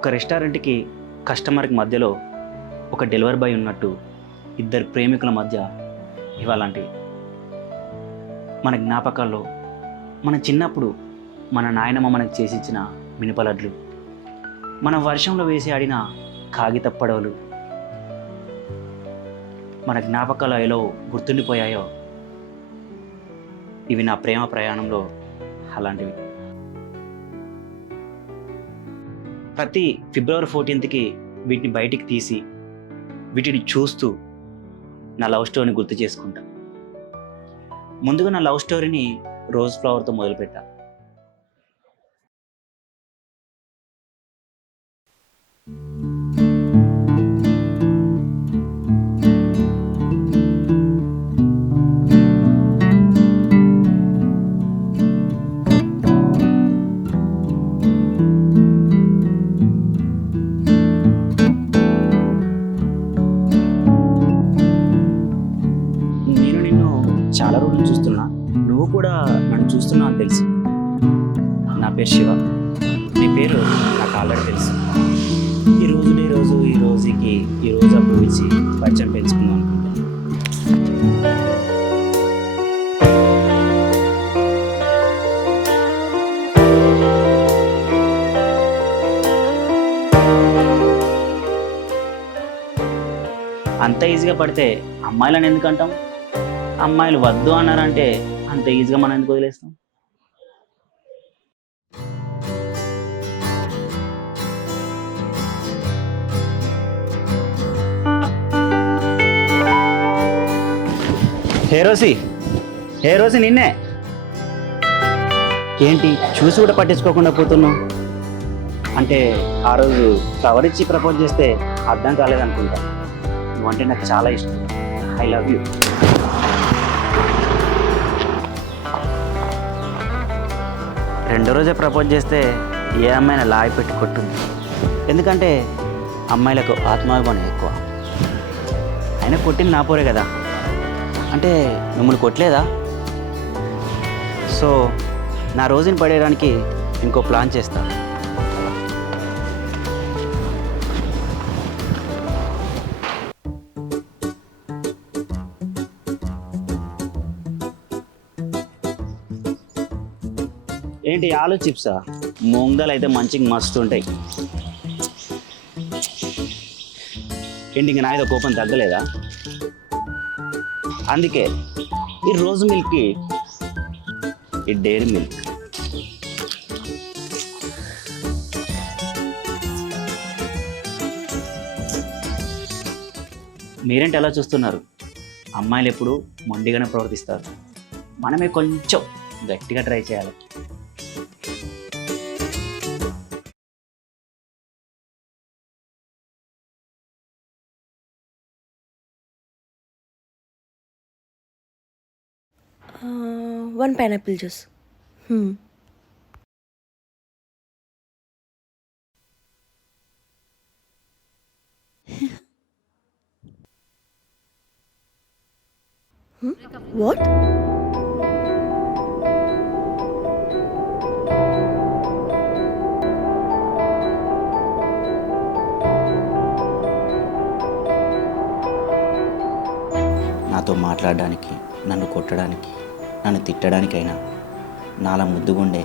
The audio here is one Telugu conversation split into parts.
ఒక రెస్టారెంట్కి కస్టమర్కి మధ్యలో ఒక డెలివరీ బాయ్ ఉన్నట్టు ఇద్దరు ప్రేమికుల మధ్య ఇవాళంటి మన జ్ఞాపకాల్లో మన చిన్నప్పుడు మన నాయనమ్మ మనకు చేసి ఇచ్చిన మినపలడ్లు, మన వర్షంలో వేసి ఆడిన కాగిత పడవలు మన జ్ఞాపకాలు ఎలా గుర్తుండిపోయాయో ఇవి నా ప్రేమ ప్రయాణంలో అలాంటివి. ప్రతి ఫిబ్రవరి 14కి వీటిని బయటికి తీసి వీటిని చూస్తూ నా లవ్ స్టోరీని గుర్తు చేసుకుంటా. ముందుగా నా లవ్ స్టోరీని రోజ్ ఫ్లవర్తో మొదలుపెట్టా. చాలా రోజులు చూస్తున్నా, నువ్వు కూడా నన్ను చూస్తున్నావు అని తెలుసు. నా పేరు శివ, నీ పేరు నాకు ఆల్రెడీ తెలుసు. ఈ రోజుకి ఈ రోజు అప్పుడు ఇచ్చి పరిచయం పెంచుకుందాం అనుకుంటా. అంత ఈజీగా పడితే అమ్మాయిలను ఎందుకంటాం? అమ్మాయిలు వద్దు అన్నారంటే అంత ఈజీగా మనం ఎందుకు వదిలేస్తాం? హే రోసి నిన్నే ఏంటి చూసి కూడా పట్టించుకోకుండా పోతున్నావు? అంటే ఆ రోజు ఫ్లవర్ ఇచ్చి ప్రపోజ్ చేస్తే అర్థం కాలేదనుకుంటా. నువ్వంటే నాకు చాలా ఇష్టం. I love you. రెండో రోజే ప్రపోజ్ చేస్తే ఏ అమ్మాయిని లాగి పెట్టి కొట్టుంది. ఎందుకంటే అమ్మాయిలకు ఆత్మాభిమానం ఎక్కువ. అయినా కొట్టింది నా పోరే కదా, అంటే మిమ్మల్ని కొట్టలేదా? సో నా రోజుని పడేయడానికి ఇంకో ప్లాన్ చేస్తా. ఏంటి ఆలు చిప్సా? మూంగదాలు అయితే మంచిగా మస్తు ఉంటాయి. ఏంటి ఇంక నా మీద కోపం తగ్గలేదా? అందుకే ఈ రోజు మిల్క్కి ఈ డైరీ మిల్క్. మీరేంటి ఎలా చూస్తున్నారు? అమ్మాయిలు ఎప్పుడు మొండిగానే ప్రవర్తిస్తారు. మనమే కొంచెం గట్టిగా ట్రై చేయాలి. One pineapple juice. What? నాతో మాట్లాడడానికి, నన్ను కొట్టడానికి, నన్ను తిట్టడానికైనా నాలా ముద్దుగుండే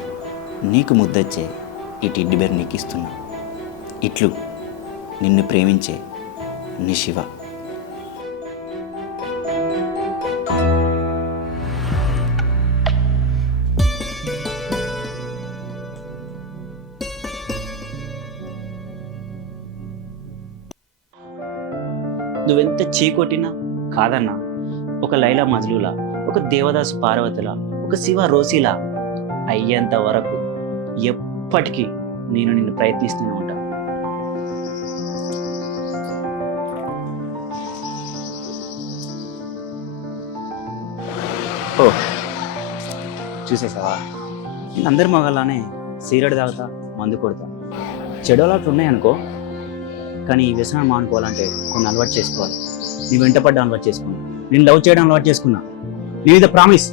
నీకు ముద్దొచ్చే ఈ టెడ్డీ బేర్ నీకు ఇస్తున్నా. ఇట్లు నిన్ను ప్రేమించే నీ శివ. నువ్వెంత చీకొట్టినా కాదన్నా, ఒక లైలా మజ్లులా, ఒక దేవదాసు పార్వతిలా, ఒక శివ రోసిలా అయ్యేంత వరకు ఎప్పటికీ నేను నిన్ను ప్రయత్నిస్తూనే ఉంటా. ఓ చూసేసావా? అందరి మగలానే సిగరెట్ తాగుతా, మందు కొడతా. చెడు అలవాట్లు ఉన్నాయనుకో, కానీ ఈ వ్యసనం మానుకోవాలంటే కొన్ని అలవాటు చేసుకోవాలి. నీ వెంట పడ్డ అలవాటు చేసుకున్నా, నేను లవ్ చేయడం అలవాటు చేసుకున్నా. నీ మీద ప్రామిస్,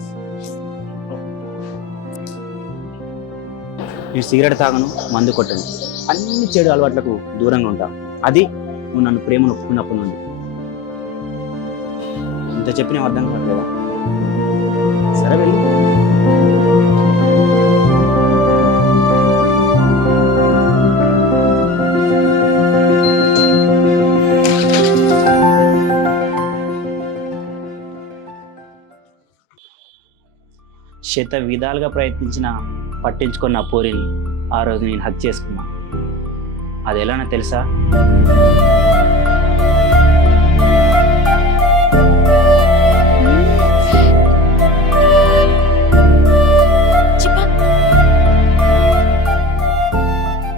నేను సిగరెట్ తాగను, మందు కొట్టను. అన్ని చెడు అలవాట్లకు దూరంగా ఉంటా. అది నువ్వు నన్ను ప్రేమను ఒప్పుకున్నప్పటి నుండి. ఇంత చెప్పిన అర్థం కావట్లేదా? సరే వెళ్ళు. శత విధాలుగా ప్రయత్నించిన పట్టించుకున్న ఆ పోరిని ఆ రోజు నేను హక్ చేసుకున్నా. అది ఎలానో తెలుసా?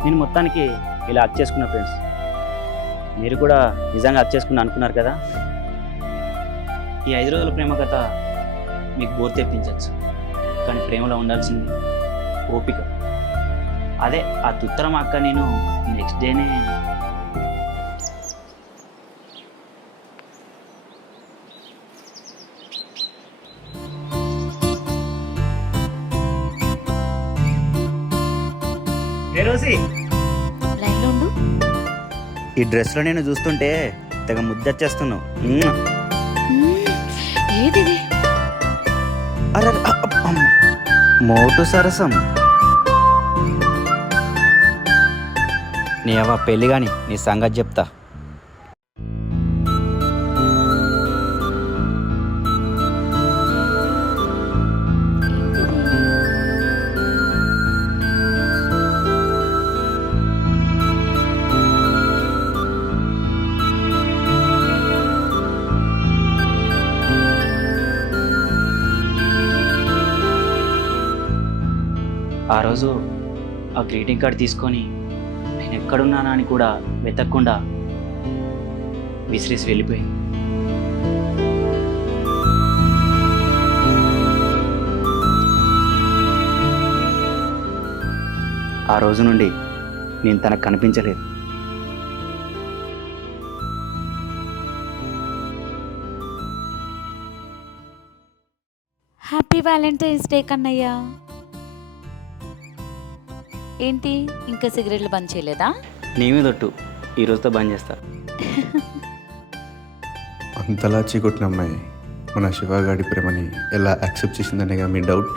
నేను మొత్తానికి ఇలా హక్ చేసుకున్నా ఫ్రెండ్స్. మీరు కూడా నిజంగా హక్ చేసుకున్నా అనుకున్నారు కదా. ఈ 5 రోజుల ప్రేమ కథ మీకు బోర్ తెప్పించవచ్చు, కానీ ప్రేమలో ఉండాల్సింది ఓపిక. అదే ఆ తుత్తరం అక్క నేను నెక్స్ట్ డేనే లైన్లో ఉండు. ఈ డ్రెస్లో నేను చూస్తుంటే తెగ ముద్దొచ్చేస్తున్నావు. ఏది ఇది? అరే అమ్మ, మోటు సరసం. నీ అవ్వ పెళ్ళి కానీ నీ సంగతి చెప్తా. ఆ రోజు ఆ గ్రీటింగ్ కార్డ్ తీసుకొని నేను ఎక్కడున్నానా అని కూడా వెతకకుండా విసిరేసి వెళ్ళిపోయింది. ఆ రోజు నుండి నేను తనకు కనిపించలేదు. Happy Valentine's day Kannayya. ఏంటి ఇంకా సిగరెట్లు బంద్ చేయలేదా? నీ మీద ఒట్టు, ఈ రోజుతో బంద్ చేస్తా. అంతలా చీకొట్టిన అమ్మాయి మన శివగాడి ప్రేమని ఎలా యాక్సెప్ట్ చేసిందనేగా మీ డౌట్.